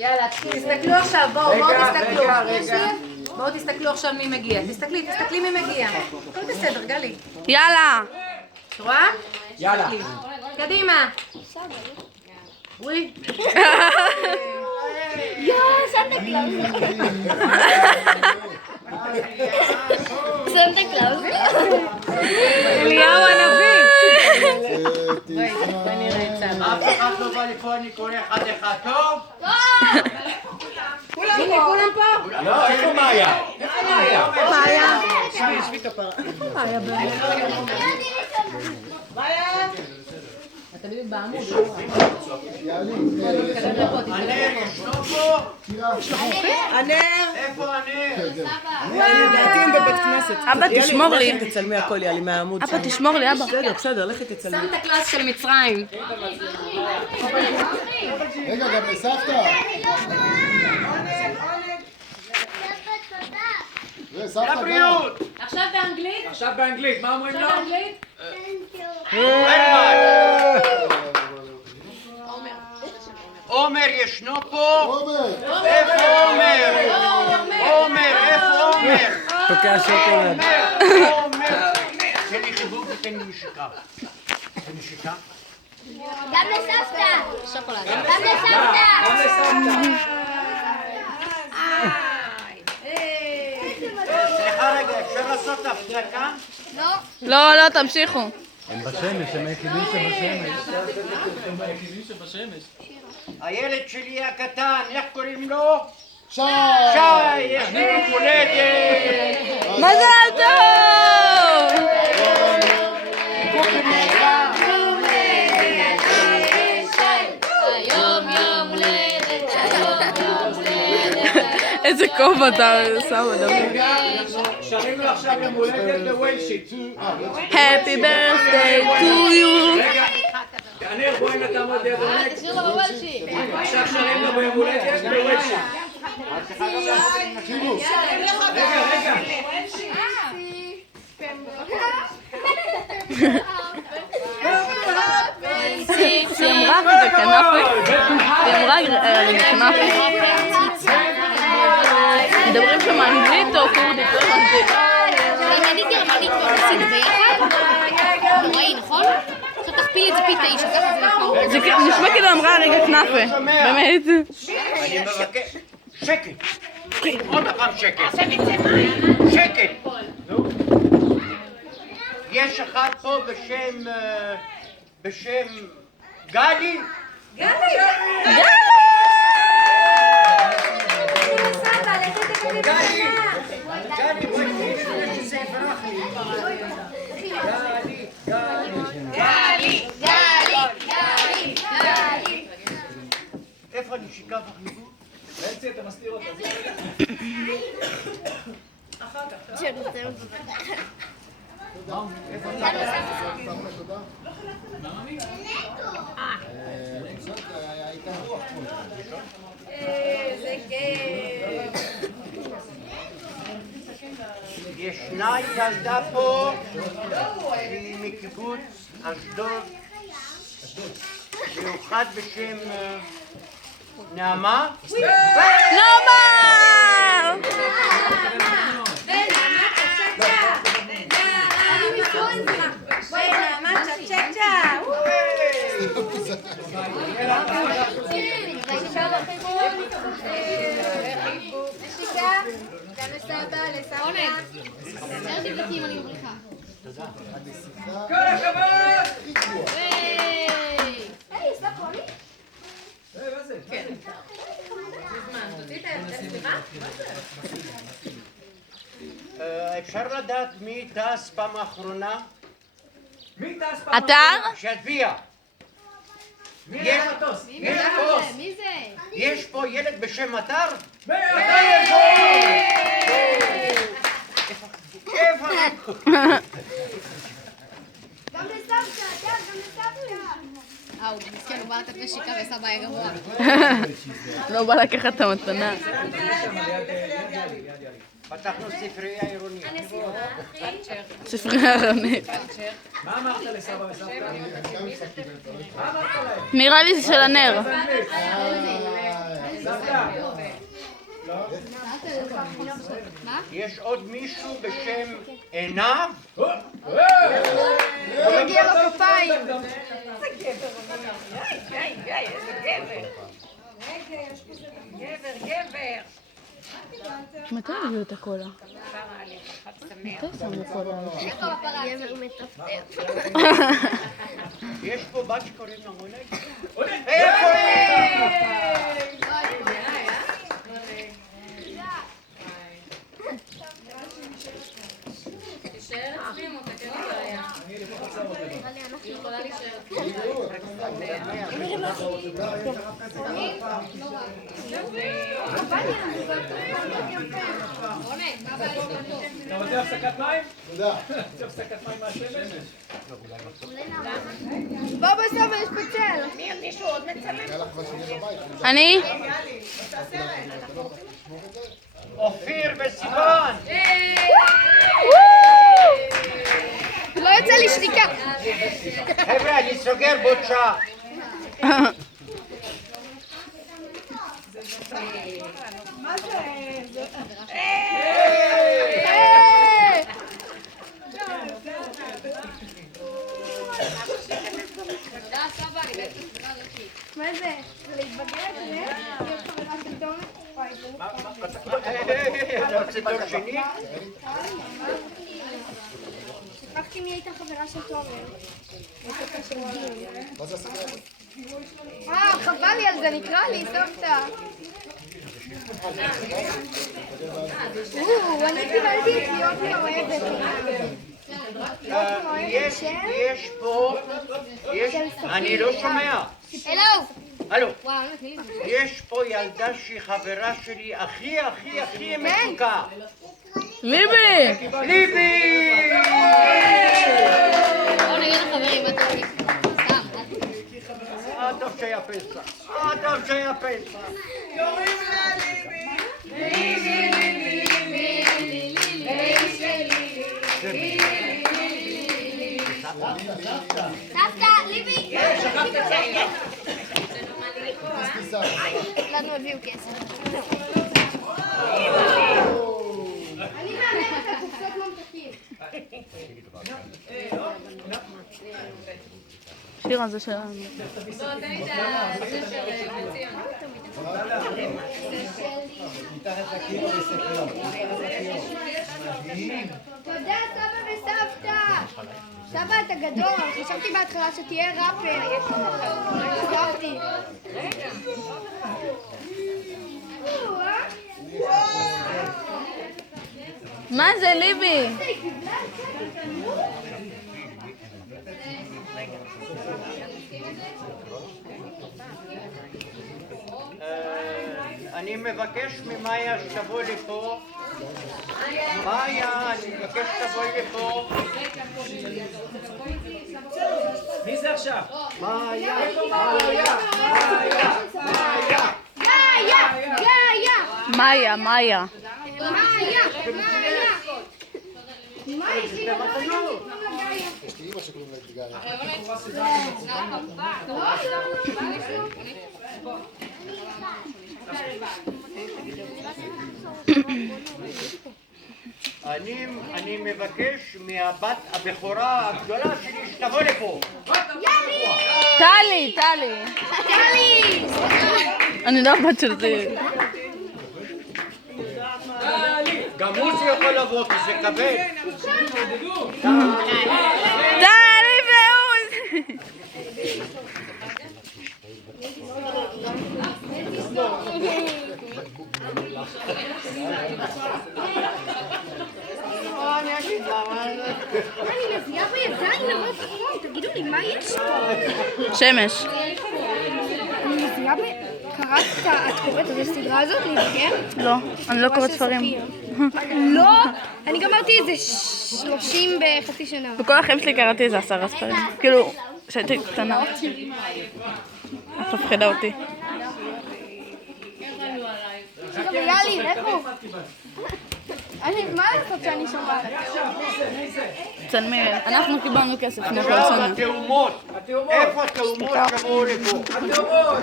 יאללה, תסתכלו עכשיו, בואו תסתכלו. בואו תסתכלו עכשיו מי מגיע. תסתכלי מי מגיע. הכל בסדר, גלי. יאללה. את רואה? יאללה. קדימה. וואי. סנטה קלאוס. סנטה קלאוס. אליהו הנביא. בואי נראה את צד. אף אחד לא בא לפה, אני קורא אחד טוב? הנה, כולם פה? לא, איפה מאיה? מאיה. אתה בדיוק בעמוד. הנר ישנו פה? הנר! איפה הנר? לדעתי הם בבית כנסת. אבא, תשמור לי. לכי תצלמי הכל, יאלי, מהעמוד שם. אבא, תשמור לי, אבא. בסדר, לכי תצלמי. סנטה קלאוס של מצרים. רגע, גם לסבתא. לבריאות! עכשיו באנגלית? עכשיו באנגלית, מה אומרים לו? באנגלית? עומר ישנו פה? עומר. איפה עומר? עומר, איפה עומר? תוקע שוקולד. עומר! תן לי חיבוק ותן לי נשיקה. תן נשיקה. גם לסבתא. שוקולד. גם לסבתא. סליחה רגע, אפשר לעשות הפסקה? לא, תמשיכו. הם בשמש, הם היחידים שבשמש. הילד שלי הקטן, איך קוראים לו? שי. שי, יש לי יום הולדת! מזל טוב! היום יום הולדת, היום יום הולדת. איזה כובע אתה שם, אדם. שרים לו עכשיו יום הולדת בווילשית. Happy birthday to you. תענר, בואי אם אתה עמוד ליד הולדת. תשאיר לו בוולשי. עכשיו שרים לו ביום הולדת בווילשית. תקשיבו. רגע. היא אמרה רגע כנאפה. היא אמרה רגע כנאפה. מדברים שם אנגלית או קורדית? לא הבנתי. אני גרמנית כבר עשינו ביחד. נוראי, נכון? עכשיו תכפילי את זה פי 9, ככה זה נכון. זה נשמע כאילו אמרה רגע כנאפה. באמת. אני מבקש. שקט. עוד פעם שקט. שקט. יש אחד פה בשם גלי? גלי, בואי תגידי שזה יברח לי. גלי. איפה הנשיקה והחיבוק? בעצם אתה מסתיר אותה. איזה כיף. ישנה ילדה פה שהיא מקיבוץ אשדוד, מיוחד בשם נעמה. נעמה! כל הכבוד! אפשר לדעת מי טס פעם האחרונה? אתה? שיצביע. יש פה ילד בשם מטר? איפה? גם לסבתא, גם לסבתא. הוא מסכן, הוא בא לתת נשיקה וסבא היה גבוה. לא בא לקחת את המתנה. פתחנו ספרייה עירונית. ספרייה עירונית. מה אמרת לסבא וסבתא? מה אמרת להם? נראה לי זה של הנר. סבתא. יש עוד מישהו בשם עינב? תגיע לו כפיים. גבר. מתי הביאו את הקולה? מתי שמו קולה? גבר מטפטף. יש פה בת שקוראים לה מונג? איפה היא? תישאר אצלי מותק, אין לי בעיה. היא יכולה להישאר. אתה רוצה הפסקת מים? תודה. רוצה הפסקת מים מהשמש? בוא בסוף יש פה צל. יאללה כבר שנהיה בבית. אני? אופיר וסיוון! לא יוצא לי שתיקה. חבר'ה, אני סוגר בעוד שעה. מה זה? להתבגר? להיות חברה של תומר? אתה רוצה תור שני? שכחתי מי הייתה חברה של תומר. מה זה הסגר? חבל לי על זה, נקרא לי, סבתא. אני קיבלתי את להיות מאוהבת. יש פה, אני לא שומע. הלו! הלו, וואו, לא נתני לי. יש פה ילדה שהיא חברה שלי הכי מתוקה. ליבי! ליבי! בואו נגיד לחברים מה טוב לי. סתם. טוב שהיה פסח. טוב שהיה פסח. סבתא, ליבי! לנו הביאו כסף. אני מאמנת את הקופסות ממתקים. שירה זה שלנו. תן לי את הזה של ציון. תודה סבא וסבתא. סבא אתה גדול, חשבתי בהתחלה שתהיה ראפר. חשבתי. מה זה ליבי? אני מבקש ממאיה שתבוא לפה. מאיה, אני מבקש שתבוא לפה. מי זה עכשיו? מאיה, מאיה, גאיה! מאיה. יש לי אמא שקוראים לה גאיה. אני מבקש מהבת הבכורה הגדולה שלי שתבוא לפה. טלי! אני לא הבת של זה. גם הוא זה יכול לבוא כי זה כבד. טלי ועוז! אני מזיעה בידיים למרות חום, תגידו לי מה יש פה? שמש. אני מזיעה את קוראת את הסדרה הזאת להיבגר? לא, אני לא קוראת ספרים. לא? אני גמרתי איזה 30 בחצי שנה. בכל החיים שלי קראתי איזה 10 ספרים. כאילו, כשהייתי קטנה. את מפחידה אותי. יאללה, איפה? מה לעשות שאני שומעת? צנמיר, אנחנו קיבלנו כסף כמו כל עכשיו שנה. התאומות. איפה התאומות שבואו לפה? התאומות,